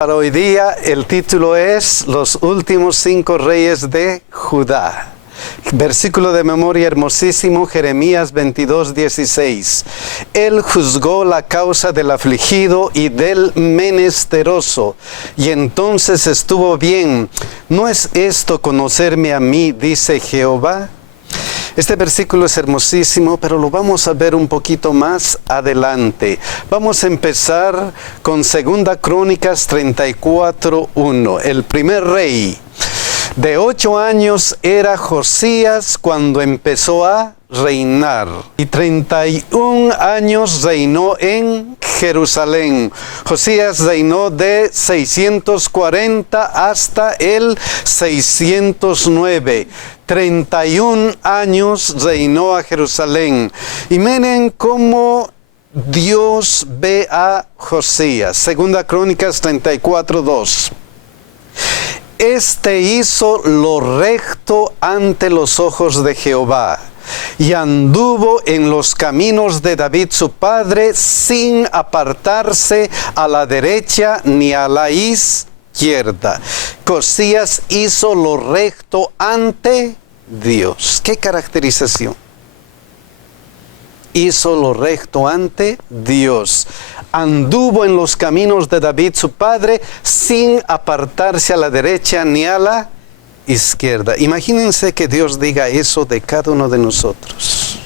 Para hoy día el título es Los últimos 5 reyes de Judá. Versículo de memoria hermosísimo, Jeremías 22:16. Él juzgó la causa del afligido y del menesteroso, y entonces estuvo bien. ¿No es esto conocerme a mí, dice Jehová? Este versículo es hermosísimo, pero lo vamos a ver un poquito más adelante. Vamos a empezar con 2 Crónicas 34:1. El primer rey. De 8 años era Josías cuando empezó a reinar, y 31 años reinó en Jerusalén. Josías reinó de 640 hasta el 609. 31 años reinó a Jerusalén. Y miren cómo Dios ve a Josías. 2 Crónicas 34:2. Este hizo lo recto ante los ojos de Jehová, y anduvo en los caminos de David su padre, sin apartarse a la derecha ni a la izquierda. Josías hizo lo recto ante Dios. ¿Qué caracterización? Hizo lo recto ante Dios. Anduvo en los caminos de David su padre, sin apartarse a la derecha ni a la izquierda. Imagínense que Dios diga eso de cada uno de nosotros.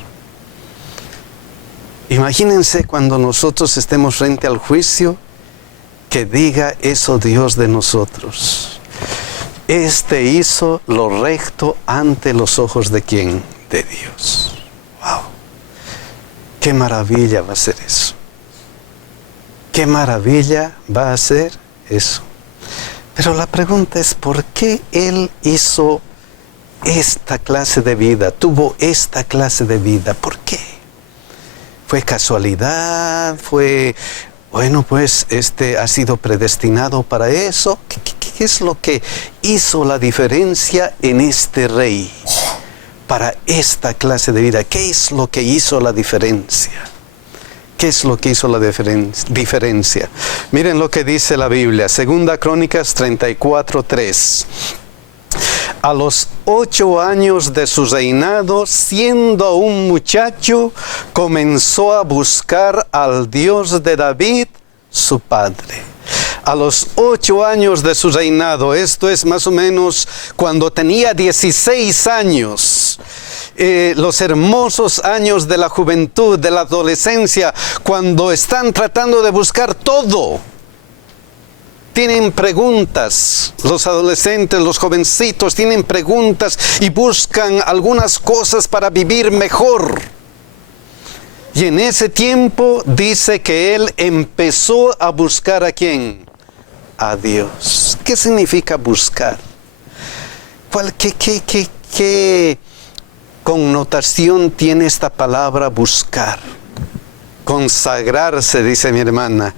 Imagínense cuando nosotros estemos frente al juicio, que diga eso Dios de nosotros. Este hizo lo recto ante los ojos de ¿quién? De Dios. ¡Wow! ¡Qué maravilla va a ser eso! ¡Qué maravilla va a ser eso! Pero la pregunta es, ¿por qué Él hizo esta clase de vida? Tuvo esta clase de vida. ¿Por qué? ¿Fue casualidad? ¿Fue, bueno, pues ha sido predestinado para eso? ¿Qué es lo que hizo la diferencia en este rey para esta clase de vida? ¿Qué es lo que hizo la diferencia? ¿Qué es lo que hizo la diferencia? Miren lo que dice la Biblia, 2 Crónicas 34:3. A los 8 años de su reinado, siendo un muchacho, comenzó a buscar al Dios de David, su padre. A los 8 años de su reinado, esto es más o menos cuando tenía 16 años. Los hermosos años de la juventud, de la adolescencia, cuando están tratando de buscar todo. Tienen preguntas, los adolescentes, los jovencitos tienen preguntas y buscan algunas cosas para vivir mejor. Y en ese tiempo dice que él empezó a buscar ¿a quién? A Dios. ¿Qué significa buscar? ¿Qué connotación tiene esta palabra buscar? Consagrarse, dice mi hermana.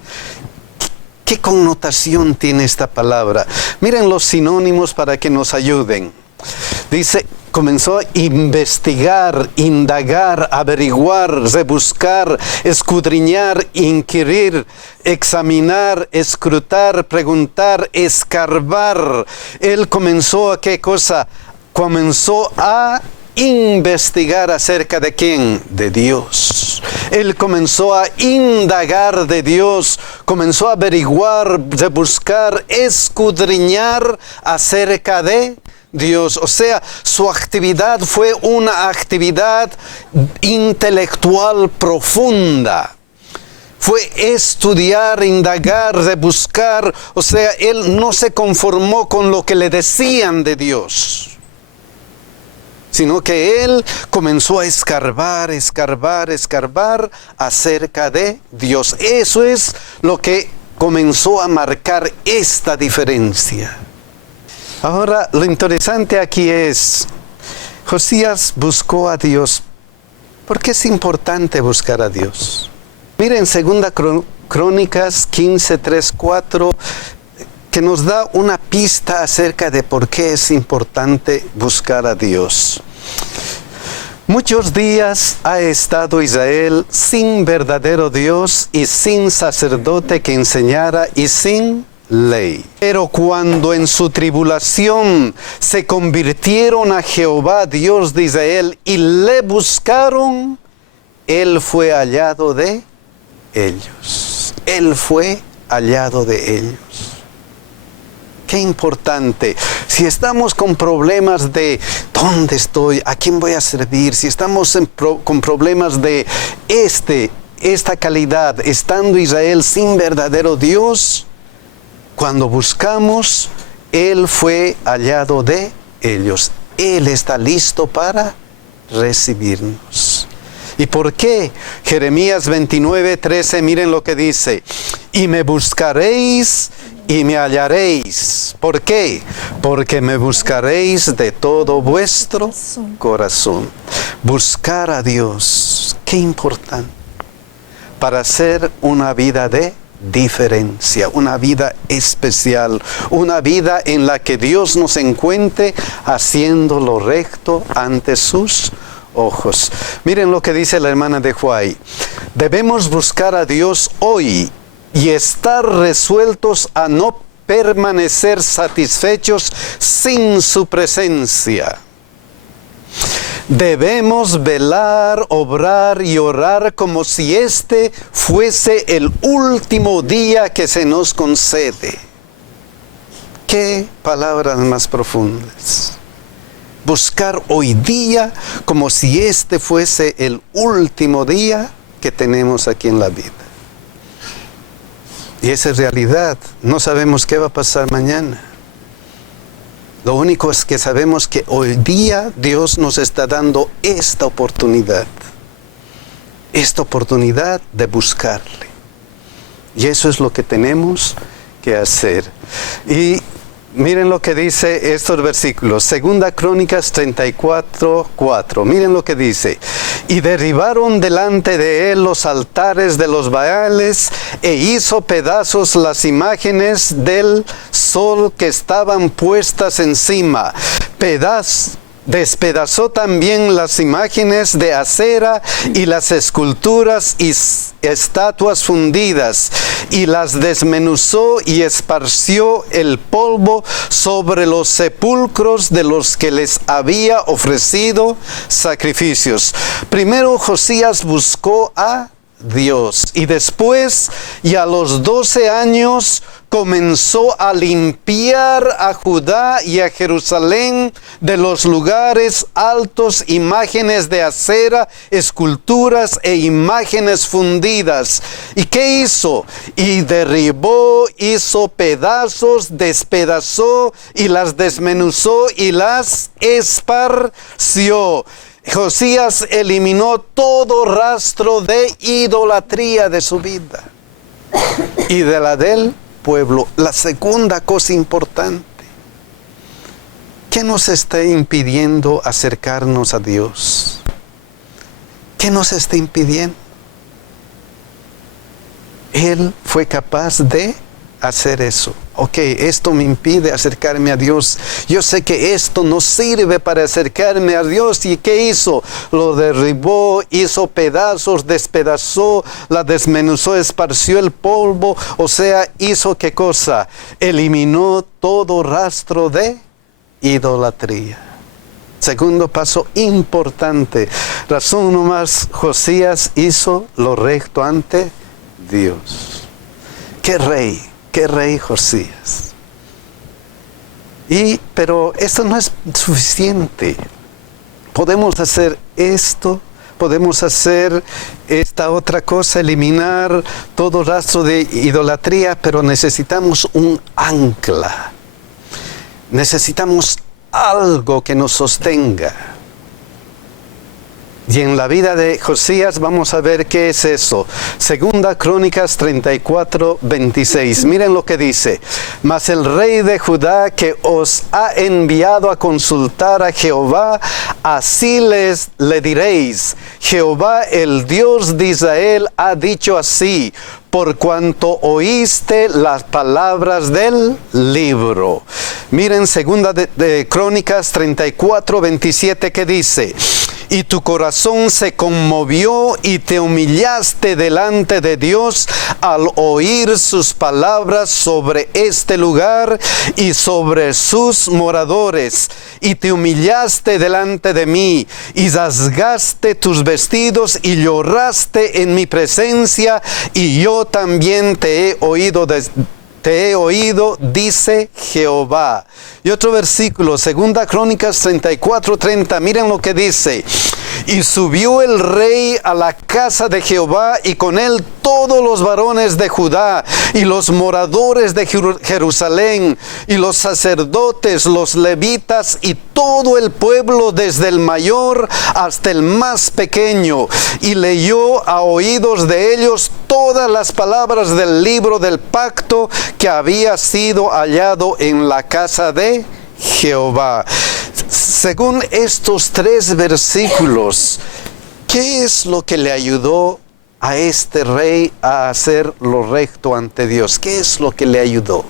¿Qué connotación tiene esta palabra? Miren los sinónimos para que nos ayuden. Dice, comenzó a investigar, indagar, averiguar, rebuscar, escudriñar, inquirir, examinar, escrutar, preguntar, escarbar. Él comenzó a ¿qué cosa? Comenzó a investigar acerca de ¿quién? De Dios. Él comenzó a indagar de Dios, comenzó a averiguar, a buscar, escudriñar acerca de Dios. O sea, su actividad fue una actividad intelectual profunda. Fue estudiar, indagar, rebuscar. O sea, él no se conformó con lo que le decían de Dios, sino que él comenzó a escarbar acerca de Dios. Eso es lo que comenzó a marcar esta diferencia. Ahora, lo interesante aquí es, Josías buscó a Dios. ¿Por qué es importante buscar a Dios? Miren 2 Crónicas 15:3-4, que nos da una pista acerca de por qué es importante buscar a Dios. Muchos días ha estado Israel sin verdadero Dios y sin sacerdote que enseñara y sin ley. Pero cuando en su tribulación se convirtieron a Jehová, Dios de Israel, y le buscaron, Él fue hallado de ellos. Él fue hallado de ellos. Qué importante. Si estamos con problemas de ¿dónde estoy? ¿A quién voy a servir? Si estamos con problemas de esta calidad, estando Israel sin verdadero Dios, cuando buscamos, Él fue hallado de ellos. Él está listo para recibirnos. ¿Y por qué? Jeremías 29:13, miren lo que dice. Y me buscaréis y me hallaréis. ¿Por qué? Porque me buscaréis de todo vuestro corazón. Buscar a Dios, qué importante, para hacer una vida de diferencia, una vida especial, una vida en la que Dios nos encuentre haciendo lo recto ante sus ojos. Miren lo que dice la hermana de Huay. Debemos buscar a Dios hoy y estar resueltos a no permanecer satisfechos sin su presencia. Debemos velar, obrar y orar como si este fuese el último día que se nos concede. Qué palabras más profundas. Buscar hoy día como si este fuese el último día que tenemos aquí en la vida. Y esa es realidad. No sabemos qué va a pasar mañana. Lo único es que sabemos que hoy día Dios nos está dando esta oportunidad de buscarle. Y eso es lo que tenemos que hacer. Y miren lo que dice estos versículos. Segunda Crónicas 34:4. Miren lo que dice. Y derribaron delante de él los altares de los Baales, e hizo pedazos las imágenes del sol que estaban puestas encima. Despedazó también las imágenes de acera y las esculturas y estatuas fundidas, y las desmenuzó y esparció el polvo sobre los sepulcros de los que les había ofrecido sacrificios. Primero Josías buscó a Dios, y después, y a los 12 años, comenzó a limpiar a Judá y a Jerusalén de los lugares altos, imágenes de acera, esculturas e imágenes fundidas. ¿Y qué hizo? Y derribó, hizo pedazos, despedazó y las desmenuzó y las esparció. Josías eliminó todo rastro de idolatría de su vida y de la del pueblo. La segunda cosa importante, ¿qué nos está impidiendo acercarnos a Dios? ¿Qué nos está impidiendo? Él fue capaz de hacer eso. Ok, esto me impide acercarme a Dios. Yo sé que esto no sirve para acercarme a Dios. ¿Y qué hizo? Lo derribó, hizo pedazos, despedazó, la desmenuzó, esparció el polvo. O sea, ¿hizo qué cosa? Eliminó todo rastro de idolatría. Segundo paso importante. Razón nomás, Josías hizo lo recto ante Dios. ¡Qué rey! ¡Qué rey Josías! Pero esto no es suficiente. Podemos hacer esto, podemos hacer esta otra cosa, eliminar todo rastro de idolatría, pero necesitamos un ancla. Necesitamos algo que nos sostenga. Y en la vida de Josías vamos a ver qué es eso. Segunda Crónicas 34:26. Miren lo que dice. Mas el rey de Judá, que os ha enviado a consultar a Jehová, así le diréis: Jehová, el Dios de Israel, ha dicho así: por cuanto oíste las palabras del libro. Miren segunda de Crónicas 34:27 que dice: y tu corazón se conmovió y te humillaste delante de Dios al oír sus palabras sobre este lugar y sobre sus moradores, y te humillaste delante de mí y rasgaste tus vestidos y lloraste en mi presencia, y yo también te he oído, dice Jehová. Y otro versículo, 2 Crónicas 34:30, miren lo que dice. Y subió el rey a la casa de Jehová, y con él todos los varones de Judá, y los moradores de Jerusalén, y los sacerdotes, los levitas, y todo el pueblo, desde el mayor hasta el más pequeño. Y leyó a oídos de ellos todas las palabras del libro del pacto que había sido hallado en la casa de Jehová. Según estos 3 versículos, ¿qué es lo que le ayudó a este rey a hacer lo recto ante Dios? ¿Qué es lo que le ayudó?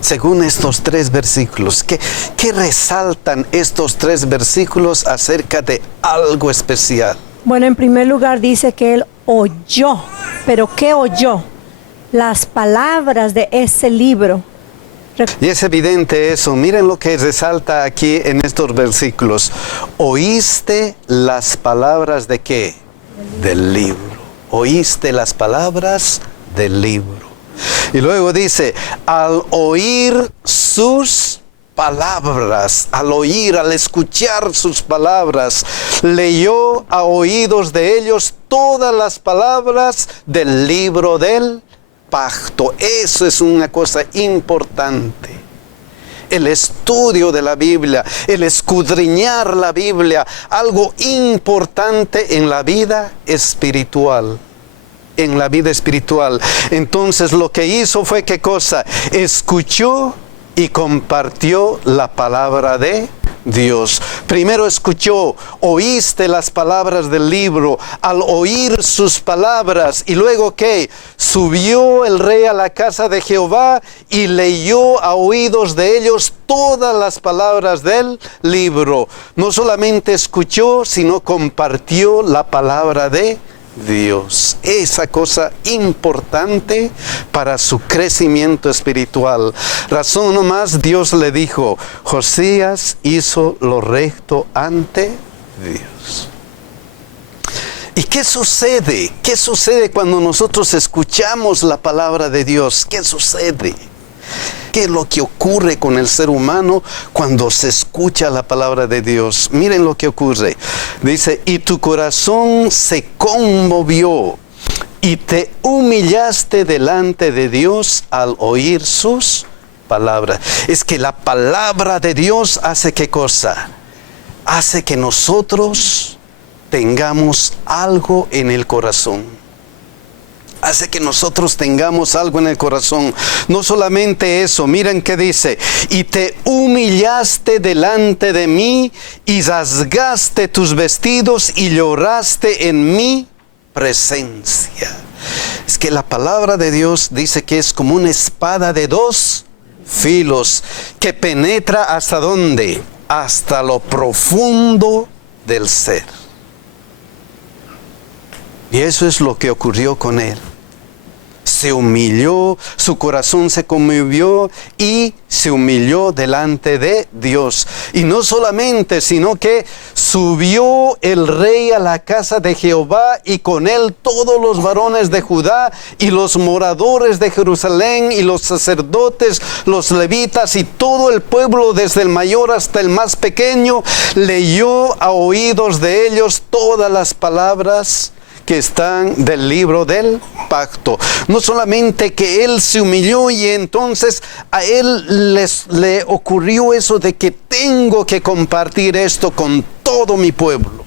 Según estos 3 versículos, ¿qué resaltan estos 3 versículos acerca de algo especial? Bueno, en primer lugar dice que él oyó. ¿Pero qué oyó? Las palabras de ese libro. Y es evidente eso. Miren lo que resalta aquí en estos versículos. ¿Oíste las palabras de qué? Del libro. Oíste las palabras del libro. Y luego dice, al oír sus palabras, al escuchar sus palabras, leyó a oídos de ellos todas las palabras del libro del pacto. Eso es una cosa importante. El estudio de la Biblia, el escudriñar la Biblia, algo importante en la vida espiritual. En la vida espiritual. Entonces lo que hizo fue, ¿qué cosa? Escuchó y compartió la palabra de Dios. Primero escuchó, oíste las palabras del libro, al oír sus palabras, y luego ¿qué? Subió el rey a la casa de Jehová y leyó a oídos de ellos todas las palabras del libro. No solamente escuchó, sino compartió la palabra de Dios. Esa cosa importante para su crecimiento espiritual. Razón nomás, Dios le dijo, Josías hizo lo recto ante Dios. ¿Y qué sucede? ¿Qué sucede cuando nosotros escuchamos la palabra de Dios? ¿Qué sucede? ¿Qué es lo que ocurre con el ser humano cuando se escucha la palabra de Dios? Miren lo que ocurre. Dice, y tu corazón se conmovió y te humillaste delante de Dios al oír sus palabras. Es que la palabra de Dios hace ¿qué cosa? Hace que nosotros tengamos algo en el corazón. Hace que nosotros tengamos algo en el corazón. No solamente eso, miren qué dice. Y te humillaste delante de mí y rasgaste tus vestidos y lloraste en mi presencia. Es que la palabra de Dios dice que es como una espada de 2 filos que penetra ¿hasta dónde? Hasta lo profundo del ser. Y eso es lo que ocurrió con él. Se humilló, su corazón se conmovió y se humilló delante de Dios. Y no solamente, sino que subió el rey a la casa de Jehová y con él todos los varones de Judá y los moradores de Jerusalén y los sacerdotes, los levitas y todo el pueblo, desde el mayor hasta el más pequeño, leyó a oídos de ellos todas las palabras que están del libro del pacto. No solamente que él se humilló y entonces a él le ocurrió eso de que tengo que compartir esto con todo mi pueblo.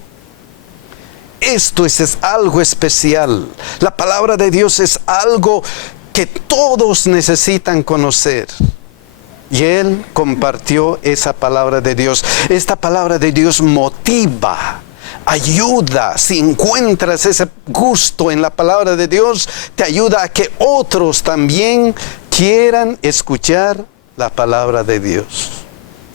Esto es algo especial. La palabra de Dios es algo que todos necesitan conocer. Y él compartió esa palabra de Dios. Esta palabra de Dios motiva, ayuda. Si encuentras ese gusto en la palabra de Dios, te ayuda a que otros también quieran escuchar la palabra de Dios.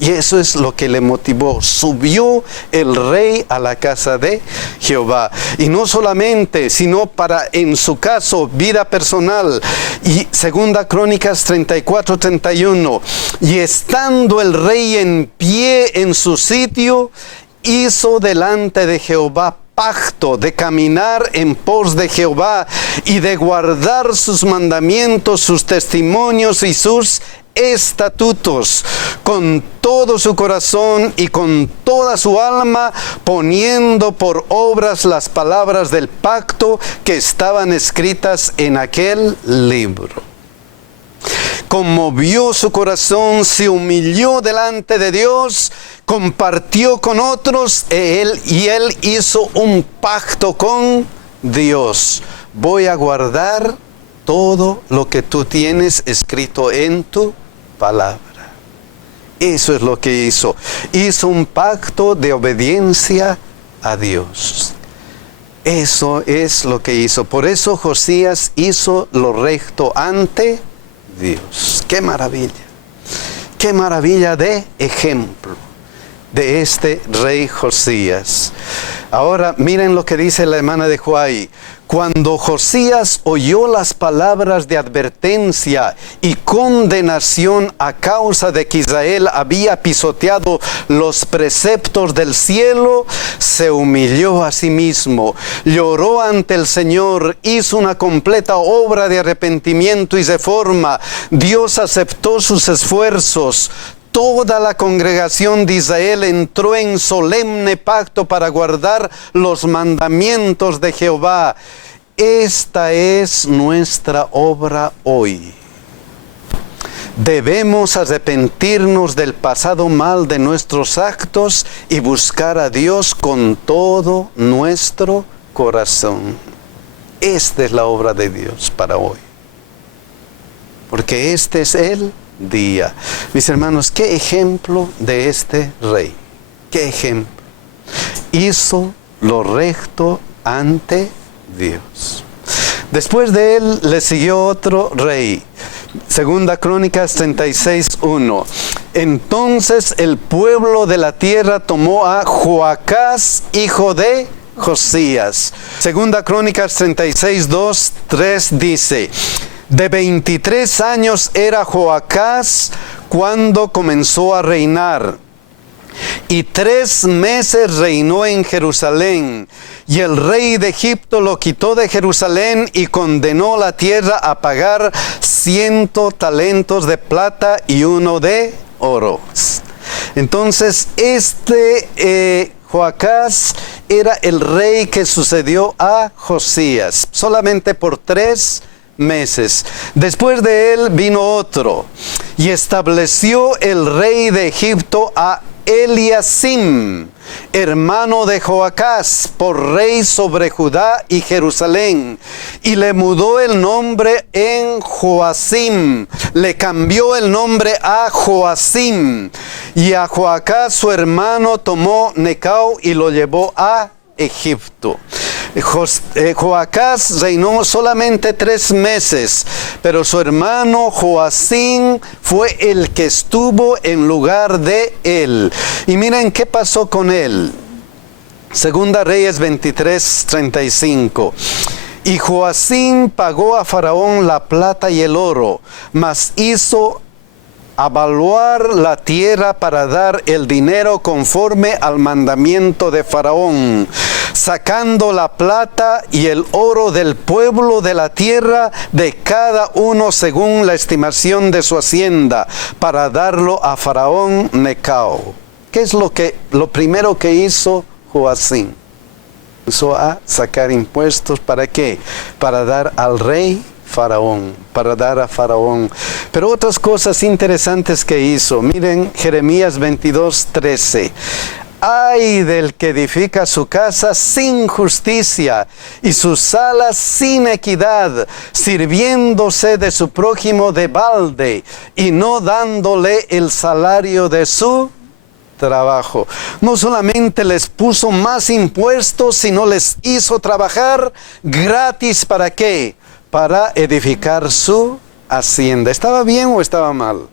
Y eso es lo que le motivó. Subió el rey a la casa de Jehová. Y no solamente, sino para, en su caso, vida personal. Y Segunda Crónicas 34-31. Y estando el rey en pie en su sitio, hizo delante de Jehová pacto de caminar en pos de Jehová y de guardar sus mandamientos, sus testimonios y sus estatutos con todo su corazón y con toda su alma, poniendo por obras las palabras del pacto que estaban escritas en aquel libro. Conmovió su corazón, se humilló delante de Dios, compartió con otros y él hizo un pacto con Dios. Voy a guardar todo lo que tú tienes escrito en tu palabra. Eso es lo que hizo. Hizo un pacto de obediencia a Dios. Eso es lo que hizo. Por eso Josías hizo lo recto ante Dios. ¡Qué maravilla! ¡Qué maravilla de ejemplo de este rey Josías! Ahora miren lo que dice la hermana de Huay. Cuando Josías oyó las palabras de advertencia y condenación a causa de que Israel había pisoteado los preceptos del cielo, se humilló a sí mismo, lloró ante el Señor, hizo una completa obra de arrepentimiento y reforma. Dios aceptó sus esfuerzos. Toda la congregación de Israel entró en solemne pacto para guardar los mandamientos de Jehová. Esta es nuestra obra hoy. Debemos arrepentirnos del pasado mal de nuestros actos y buscar a Dios con todo nuestro corazón. Esta es la obra de Dios para hoy. Porque este es el día. Mis hermanos, qué ejemplo de este rey. Qué ejemplo. Hizo lo recto ante Dios. Después de él le siguió otro rey. Segunda Crónicas 36:1. Entonces el pueblo de la tierra tomó a Joacás, hijo de Josías. Segunda Crónicas 36:2, 3 dice: de 23 años era Joacás cuando comenzó a reinar, y 3 meses reinó en Jerusalén. Y el rey de Egipto lo quitó de Jerusalén y condenó la tierra a pagar 100 talentos de plata y 1 de oro. Entonces Joacás era el rey que sucedió a Josías, solamente por 3 meses. Después de él vino otro, y estableció el rey de Egipto a Eliasim, hermano de Joacás, por rey sobre Judá y Jerusalén, y le mudó el nombre en Joacim, le cambió el nombre a Joacim, y a Joacás su hermano tomó Necao y lo llevó a Egipto. Joacás reinó solamente 3 meses, pero su hermano Joacim fue el que estuvo en lugar de él. Y miren qué pasó con él. Segunda Reyes 23:35. Y Joacim pagó a Faraón la plata y el oro, mas hizo avaluar la tierra para dar el dinero conforme al mandamiento de Faraón, sacando la plata y el oro del pueblo de la tierra de cada uno según la estimación de su hacienda, para darlo a Faraón Necao. ¿Qué es lo primero que hizo Joacim? Empezó a sacar impuestos. ¿Para qué? Para dar al rey Faraón, para dar a Faraón. Pero otras cosas interesantes que hizo. Miren Jeremías 22:13. Ay del que edifica su casa sin justicia y sus salas sin equidad, sirviéndose de su prójimo de balde y no dándole el salario de su trabajo. No solamente les puso más impuestos, sino les hizo trabajar gratis. ¿Para qué? Para edificar su hacienda. ¿Estaba bien o estaba mal? No.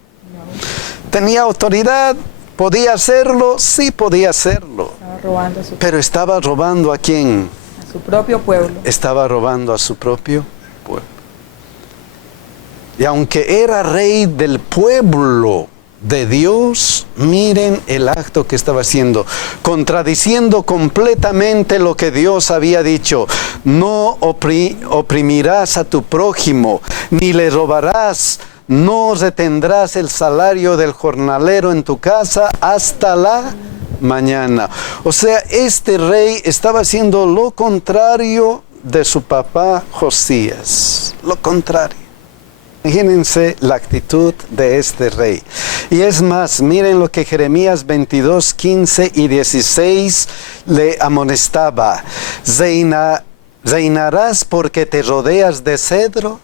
¿Tenía autoridad? ¿Podía hacerlo? Sí, podía hacerlo. Estaba robando a su, Pero estaba robando ¿a quién? a su propio pueblo. Estaba robando a su propio pueblo. Y aunque era rey del pueblo de Dios, miren el acto que estaba haciendo, contradiciendo completamente lo que Dios había dicho. No oprimirás a tu prójimo, ni le robarás, no retendrás el salario del jornalero en tu casa hasta la mañana. O sea, este rey estaba haciendo lo contrario de su papá Josías, lo contrario. Imagínense la actitud de este rey. Y es más, miren lo que Jeremías 22, 15 y 16 le amonestaba. ¿Reinarás porque te rodeas de cedro?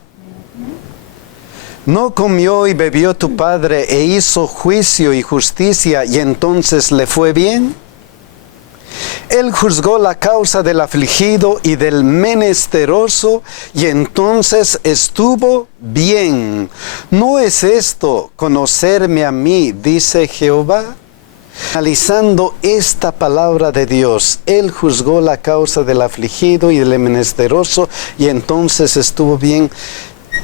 ¿No comió y bebió tu padre e hizo juicio y justicia y entonces le fue bien? Él juzgó la causa del afligido y del menesteroso y entonces estuvo bien. ¿No es esto conocerme a mí, dice Jehová? Analizando esta palabra de Dios, Él juzgó la causa del afligido y del menesteroso y entonces estuvo bien.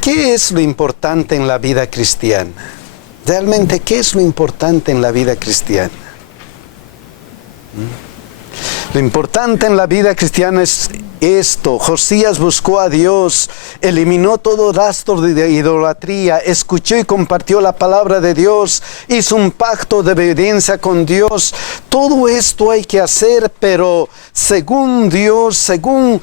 ¿Qué es lo importante en la vida cristiana? Realmente, ¿qué es lo importante en la vida cristiana? Lo importante en la vida cristiana es esto. Josías buscó a Dios, eliminó todo rastro de idolatría, escuchó y compartió la palabra de Dios, hizo un pacto de obediencia con Dios. Todo esto hay que hacer, pero según Dios, según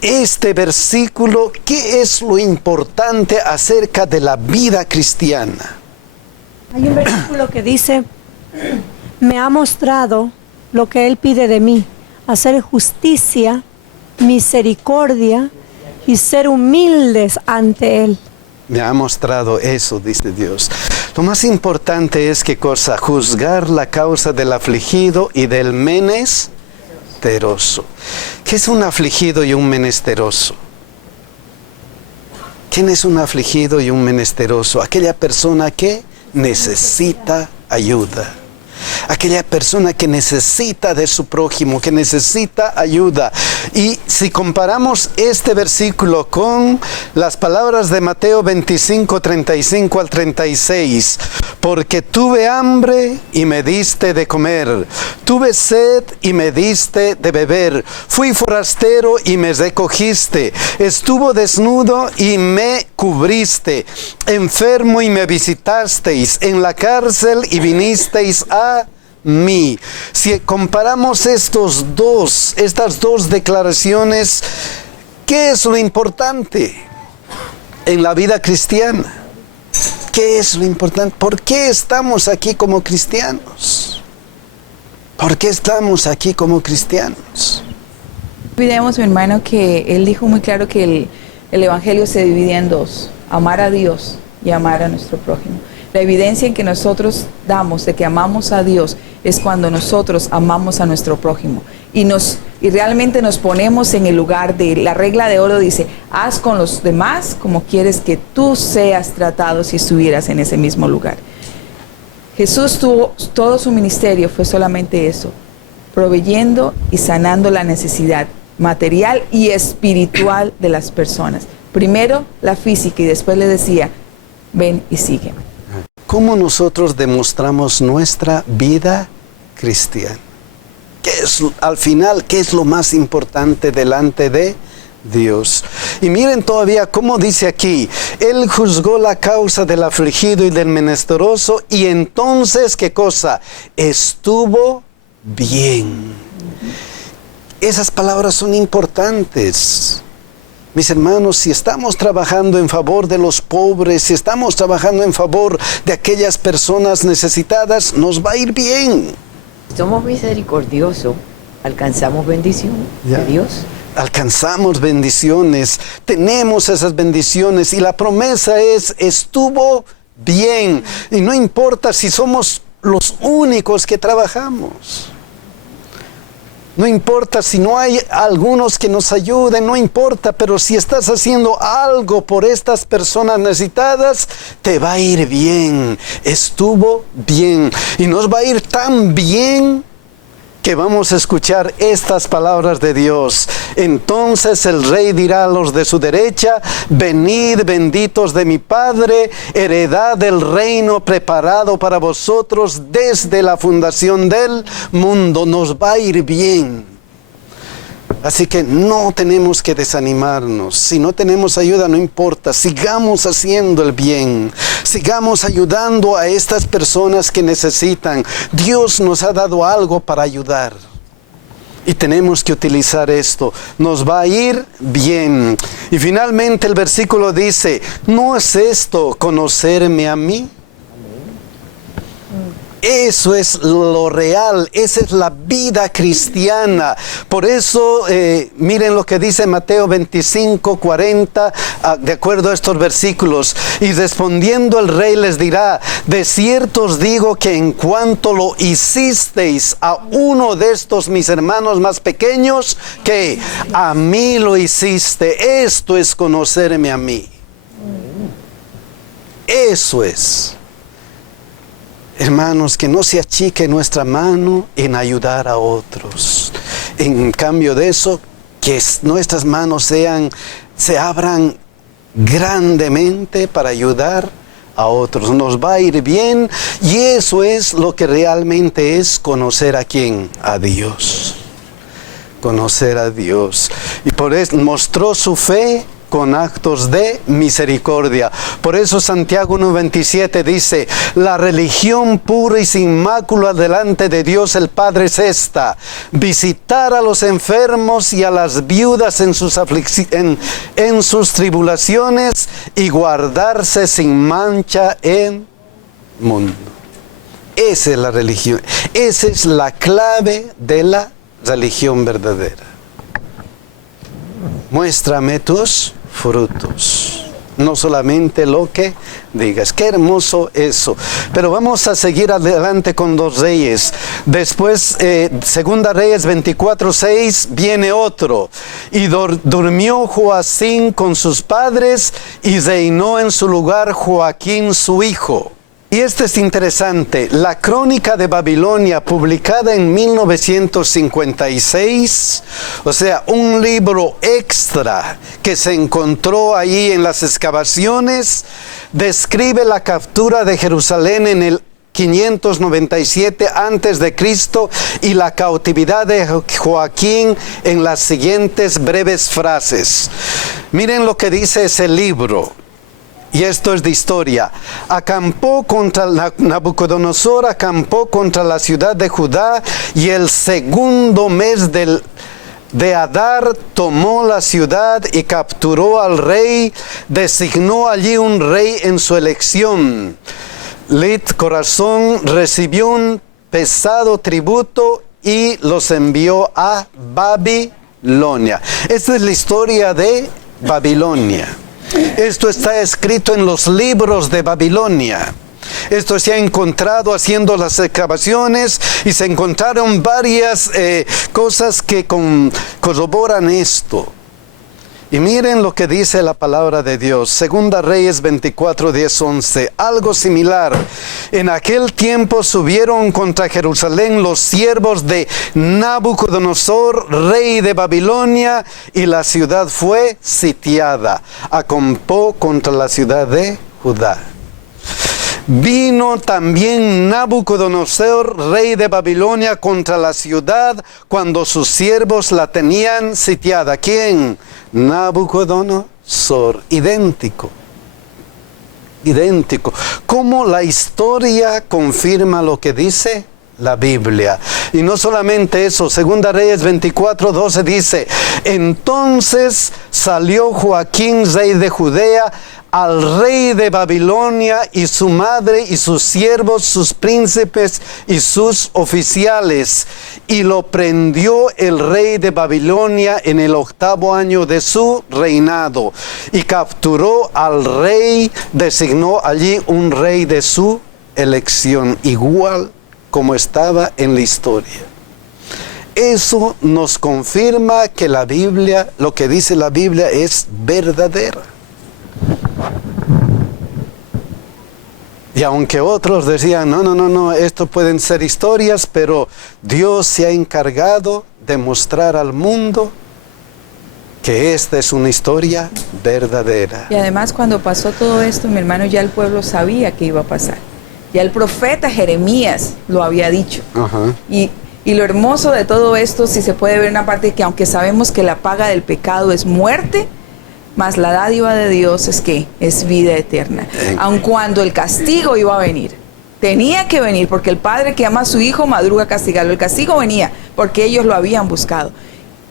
este versículo, ¿qué es lo importante acerca de la vida cristiana? Hay un versículo que dice, me ha mostrado lo que Él pide de mí, hacer justicia, misericordia y ser humildes ante Él. Me ha mostrado eso, dice Dios. Lo más importante es ¿qué cosa? Juzgar la causa del afligido y del menesteroso. ¿Qué es un afligido y un menesteroso? ¿Quién es un afligido y un menesteroso? Aquella persona que necesita ayuda. Aquella persona que necesita de su prójimo, que necesita ayuda. Y si comparamos este versículo con las palabras de Mateo 25, 35 al 36, porque tuve hambre y me diste de comer, tuve sed y me diste de beber, fui forastero y me recogiste, estuvo desnudo y me cubriste, enfermo y me visitasteis, en la cárcel y vinisteis a mí. Si comparamos estas dos declaraciones, ¿qué es lo importante en la vida cristiana? ¿Qué es lo importante? ¿Por qué estamos aquí como cristianos? ¿Por qué estamos aquí como cristianos? Olvidemos, mi hermano, que él dijo muy claro que el evangelio se divide en dos: amar a Dios y amar a nuestro prójimo. La evidencia en que nosotros damos de que amamos a Dios es cuando nosotros amamos a nuestro prójimo y realmente nos ponemos en el lugar de la regla de oro. Dice, haz con los demás como quieres que tú seas tratado si estuvieras en ese mismo lugar. Jesús todo su ministerio fue solamente eso, proveyendo y sanando la necesidad material y espiritual de las personas. Primero la física y después le decía, ven y sígueme. ¿Cómo nosotros demostramos nuestra vida cristiana? ¿Qué es, al final, qué es lo más importante delante de Dios? Y miren todavía cómo dice aquí, Él juzgó la causa del afligido y del menesteroso y entonces, ¿qué cosa? Estuvo bien. Esas palabras son importantes. Mis hermanos, si estamos trabajando en favor de los pobres, si estamos trabajando en favor de aquellas personas necesitadas, nos va a ir bien. Somos misericordiosos, alcanzamos bendición de Dios. Alcanzamos bendiciones, tenemos esas bendiciones y la promesa es, estuvo bien. Y no importa si somos los únicos que trabajamos. No importa si no hay algunos que nos ayuden, no importa, pero si estás haciendo algo por estas personas necesitadas, te va a ir bien. Estuvo bien. Y nos va a ir tan bien que vamos a escuchar estas palabras de Dios. Entonces el rey dirá a los de su derecha: venid, benditos de mi Padre, heredad del reino preparado para vosotros desde la fundación del mundo. Nos va a ir bien. Así que no tenemos que desanimarnos. Si no tenemos ayuda, no importa. Sigamos haciendo el bien. Sigamos ayudando a estas personas que necesitan. Dios nos ha dado algo para ayudar. Y tenemos que utilizar esto. Nos va a ir bien. Y finalmente el versículo dice: ¿no es esto conocerme a mí? Eso es lo real, esa es la vida cristiana. Por eso, miren lo que dice Mateo 25, 40, de acuerdo a estos versículos. Y respondiendo el rey les dirá: de cierto os digo que en cuanto lo hicisteis a uno de estos mis hermanos más pequeños, que a mí lo hiciste. Esto es conocerme a mí. Eso es. Hermanos, que no se achique nuestra mano en ayudar a otros. En cambio de eso, que nuestras manos se abran grandemente para ayudar a otros. Nos va a ir bien, y eso es lo que realmente es conocer a quién, a Dios. Conocer a Dios. Y por eso mostró su fe con actos de misericordia. Por eso Santiago 1:27 dice: la religión pura y sin mácula delante de Dios el Padre es esta: visitar a los enfermos y a las viudas en sus tribulaciones, y guardarse sin mancha en mundo. Esa es la religión. Esa es la clave de la religión verdadera. Muéstrame tus frutos, no solamente lo que digas. Qué hermoso eso. Pero vamos a seguir adelante con 2 Reyes. Después, Segunda Reyes 24:6, viene otro. Y durmió Joacim con sus padres, y reinó en su lugar Joaquín su hijo. Y esto es interesante. La Crónica de Babilonia, publicada en 1956, o sea, un libro extra que se encontró allí en las excavaciones, describe la captura de Jerusalén en el 597 antes de Cristo y la cautividad de Joaquín en las siguientes breves frases. Miren lo que dice ese libro. Y esto es de historia. Nabucodonosor acampó contra la ciudad de Judá, y el segundo mes de Adar tomó la ciudad y capturó al rey. Designó allí un rey en su elección. Lit Corazón recibió un pesado tributo y los envió a Babilonia. Esta es la historia de Babilonia. Esto está escrito en los libros de Babilonia. Esto se ha encontrado haciendo las excavaciones, y se encontraron varias cosas que corroboran esto. Y miren lo que dice la palabra de Dios. Segunda Reyes 24, 10, 11. Algo similar. En aquel tiempo subieron contra Jerusalén los siervos de Nabucodonosor, rey de Babilonia, y la ciudad fue sitiada. Acampó contra la ciudad de Judá. Vino también Nabucodonosor, rey de Babilonia, contra la ciudad cuando sus siervos la tenían sitiada. ¿Quién? Nabucodonosor. Idéntico. ¿Cómo la historia confirma lo que dice la Biblia? Y no solamente eso. Segunda Reyes 24, 12 dice: entonces salió Joaquín, rey de Judea, al rey de Babilonia, y su madre y sus siervos, sus príncipes y sus oficiales, y lo prendió el rey de Babilonia en el 8º año de su reinado, y capturó al rey. Designó allí un rey de su elección, igual como estaba en la historia. eso nos confirma que la Biblia, lo que dice la Biblia es verdadera. Y aunque otros decían, no, esto pueden ser historias, pero Dios se ha encargado de mostrar al mundo que esta es una historia verdadera. Y además cuando pasó todo esto, mi hermano, ya el pueblo sabía que iba a pasar. Ya el profeta Jeremías lo había dicho. Ajá. Y lo hermoso de todo esto, si se puede ver una parte, que aunque sabemos que la paga del pecado es muerte, mas la dádiva de Dios es que es vida eterna. Aun cuando el castigo iba a venir, tenía que venir, porque el padre que ama a su hijo madruga a castigarlo. El castigo venía porque ellos lo habían buscado.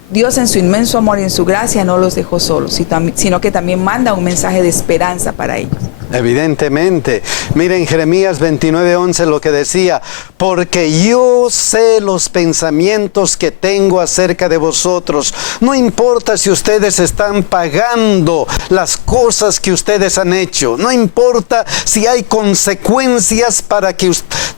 Dios en su inmenso amor y en su gracia no los dejó solos, sino que también manda un mensaje de esperanza para ellos. Evidentemente. Miren Jeremías 29:11 lo que decía: porque yo sé los pensamientos que tengo acerca de vosotros. No importa si ustedes están pagando las cosas que ustedes han hecho. No importa si hay consecuencias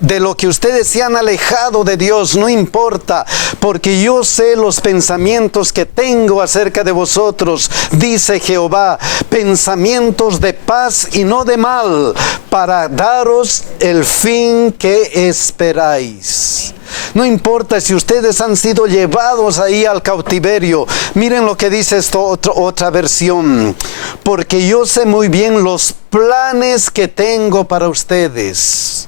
de lo que ustedes se han alejado de Dios. No importa, porque yo sé los pensamientos que tengo acerca de vosotros, dice Jehová, pensamientos de paz y no de mal, para daros el fin que esperáis. No importa si ustedes han sido llevados ahí al cautiverio. Miren lo que dice otra versión: porque yo sé muy bien los planes que tengo para ustedes,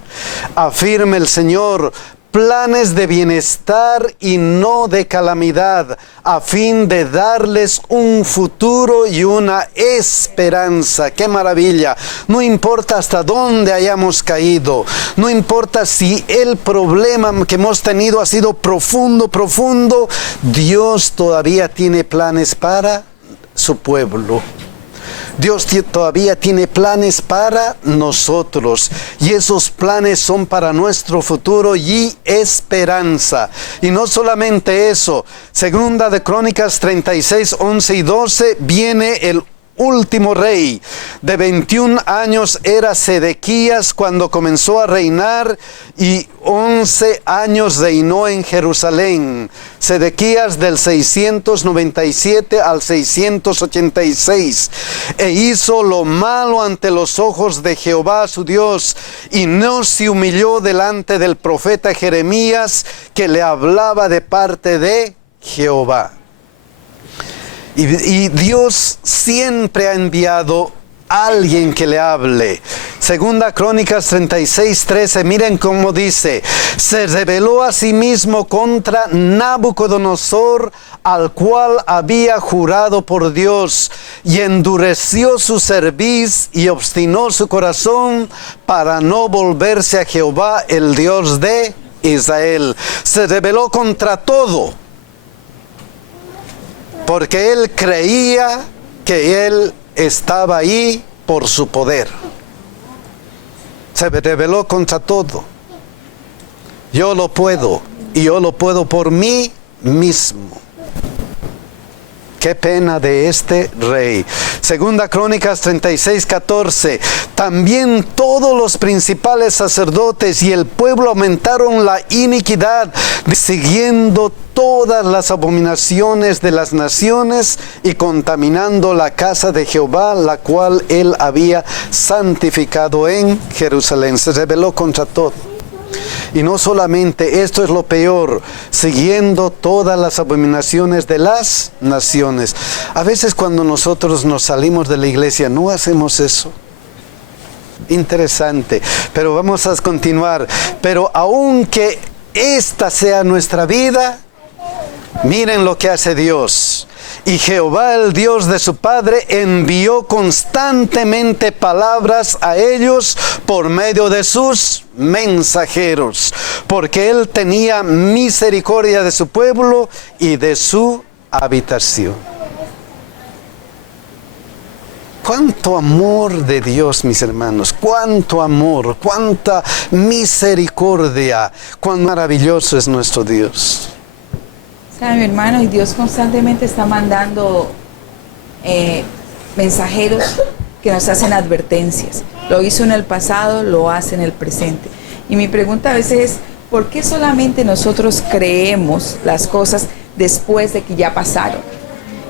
afirma el Señor, planes de bienestar y no de calamidad, a fin de darles un futuro y una esperanza. ¡Qué maravilla! No importa hasta dónde hayamos caído, no importa si el problema que hemos tenido ha sido profundo, Dios todavía tiene planes para su pueblo. Dios todavía tiene planes para nosotros, y esos planes son para nuestro futuro y esperanza. Y no solamente eso, segunda de Crónicas 36, 11 y 12, viene el último rey. De 21 años era Sedequías cuando comenzó a reinar, y 11 años reinó en Jerusalén. Sedequías del 697 al 686. E hizo lo malo ante los ojos de Jehová su Dios, y no se humilló delante del profeta Jeremías, que le hablaba de parte de Jehová. Y Dios siempre ha enviado a alguien que le hable. Segunda Crónicas 36:13, miren cómo dice: se rebeló a sí mismo contra Nabucodonosor, al cual había jurado por Dios, y endureció su cerviz y obstinó su corazón para no volverse a Jehová, el Dios de Israel. Se rebeló contra todo, porque él creía que él estaba ahí por su poder. Se rebeló contra todo. Yo lo puedo, y yo lo puedo por mí mismo. Qué pena de este rey. Segunda Crónicas 36:14. También todos los principales sacerdotes y el pueblo aumentaron la iniquidad, siguiendo todas las abominaciones de las naciones y contaminando la casa de Jehová, la cual él había santificado en Jerusalén. Se rebeló contra todo. Y no solamente, esto es lo peor, siguiendo todas las abominaciones de las naciones. A veces cuando nosotros nos salimos de la iglesia no hacemos eso. Interesante, pero vamos a continuar. Pero aunque esta sea nuestra vida, miren lo que hace Dios. Y Jehová, el Dios de su padre, envió constantemente palabras a ellos por medio de sus mensajeros, porque él tenía misericordia de su pueblo y de su habitación. Cuánto amor de Dios, mis hermanos, cuánto amor, cuánta misericordia, cuán maravilloso es nuestro Dios. ¿Sabe, mi hermano? Y Dios constantemente está mandando mensajeros que nos hacen advertencias. Lo hizo en el pasado, lo hace en el presente. Y mi pregunta a veces es, ¿Por qué solamente nosotros creemos las cosas después de que ya pasaron?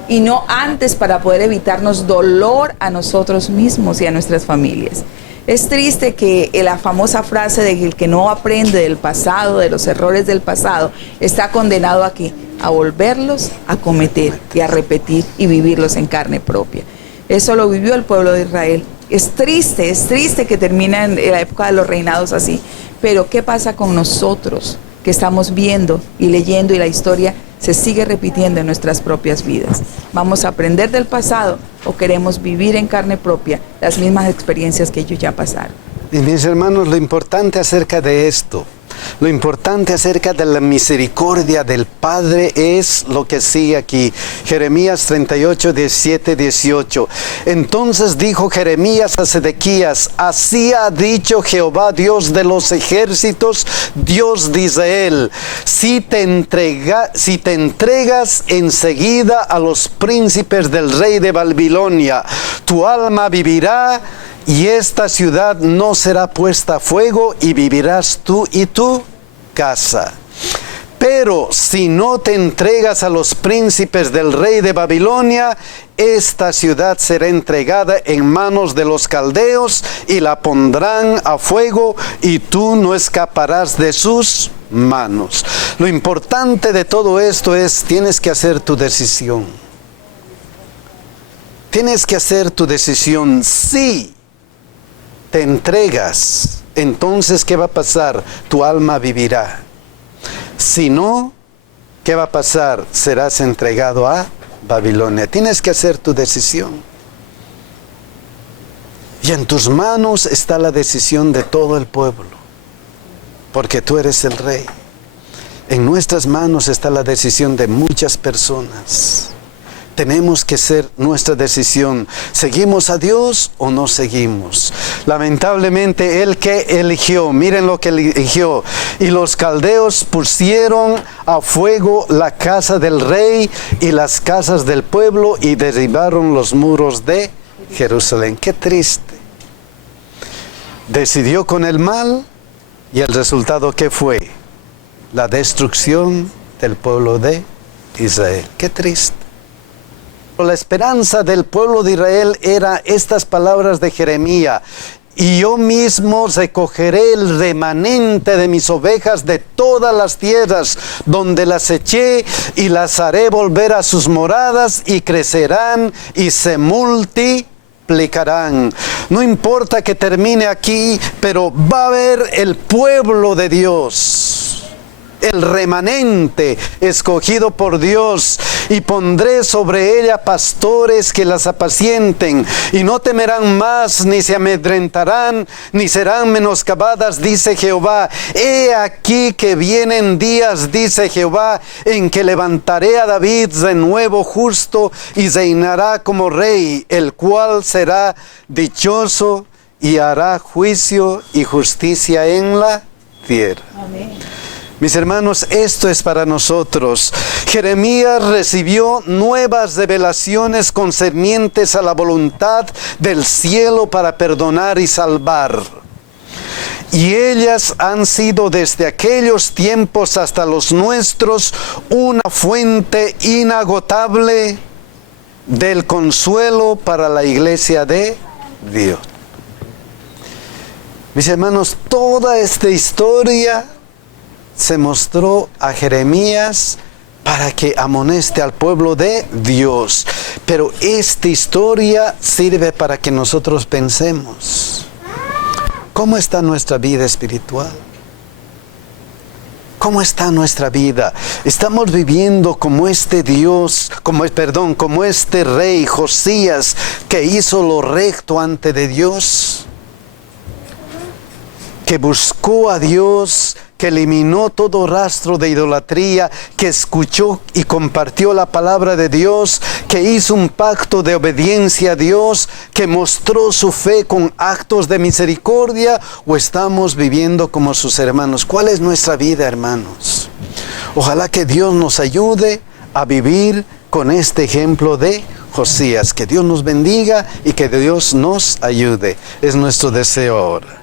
Y no antes, para poder evitarnos dolor a nosotros mismos y a nuestras familias. Es triste que la famosa frase de que el que no aprende del pasado, de los errores del pasado, está condenado ¿a qué? A volverlos a cometer y a repetir y vivirlos en carne propia. Eso lo vivió el pueblo de Israel. Es triste que termina en la época de los reinados así. Pero ¿qué pasa con nosotros que estamos viendo y leyendo y la historia se sigue repitiendo en nuestras propias vidas? ¿Vamos a aprender del pasado o queremos vivir en carne propia las mismas experiencias que ellos ya pasaron? Y mis hermanos, lo importante acerca de esto, lo importante acerca de la misericordia del Padre es lo que sigue aquí. Jeremías 38, 17, 18. Entonces dijo Jeremías a Sedequías: así ha dicho Jehová, Dios de los ejércitos, Dios de Israel, si te entregas enseguida a los príncipes del rey de Babilonia, tu alma vivirá, y esta ciudad no será puesta a fuego, y vivirás tú y tu casa. Pero si no te entregas a los príncipes del rey de Babilonia, esta ciudad será entregada en manos de los caldeos, y la pondrán a fuego, y tú no escaparás de sus manos. Lo importante de todo esto es, tienes que hacer tu decisión. Tienes que hacer tu decisión. Sí. Te entregas, entonces ¿qué va a pasar? Tu alma vivirá. Si no, ¿qué va a pasar? Serás entregado a Babilonia. Tienes que hacer tu decisión. Y en tus manos está la decisión de todo el pueblo, porque tú eres el rey. En nuestras manos está la decisión de muchas personas. Tenemos que hacer nuestra decisión. ¿Seguimos a Dios o no seguimos? Lamentablemente, el que eligió, miren lo que eligió. Y los caldeos pusieron a fuego la casa del rey y las casas del pueblo, y derribaron los muros de Jerusalén. Qué triste. Decidió con el mal, y el resultado, ¿qué fue? La destrucción del pueblo de Israel. Qué triste. La esperanza del pueblo de Israel era estas palabras de Jeremías: y yo mismo recogeré el remanente de mis ovejas de todas las tierras donde las eché, y las haré volver a sus moradas, y crecerán y se multiplicarán. No importa que termine aquí, pero va a haber el pueblo de Dios, el remanente escogido por Dios, y pondré sobre ella pastores que las apacienten, y no temerán más, ni se amedrentarán, ni serán menoscabadas, dice Jehová. He aquí que vienen días, dice Jehová, en que levantaré a David de nuevo justo, y reinará como rey, el cual será dichoso, y hará juicio y justicia en la tierra. Amén. Mis hermanos, esto es para nosotros. Jeremías recibió nuevas revelaciones concernientes a la voluntad del cielo para perdonar y salvar. Y ellas han sido desde aquellos tiempos hasta los nuestros una fuente inagotable del consuelo para la iglesia de Dios. Mis hermanos, toda esta historia se mostró a Jeremías para que amoneste al pueblo de Dios. Pero esta historia sirve para que nosotros pensemos: ¿cómo está nuestra vida espiritual? ¿Cómo está nuestra vida? ¿Estamos viviendo como este Dios, como este rey Josías, que hizo lo recto ante de Dios? Que buscó a Dios, que eliminó todo rastro de idolatría, que escuchó y compartió la palabra de Dios, que hizo un pacto de obediencia a Dios, que mostró su fe con actos de misericordia, o estamos viviendo como sus hermanos? ¿Cuál es nuestra vida, hermanos? Ojalá que Dios nos ayude a vivir con este ejemplo de Josías. Que Dios nos bendiga y que Dios nos ayude. Es nuestro deseo ahora.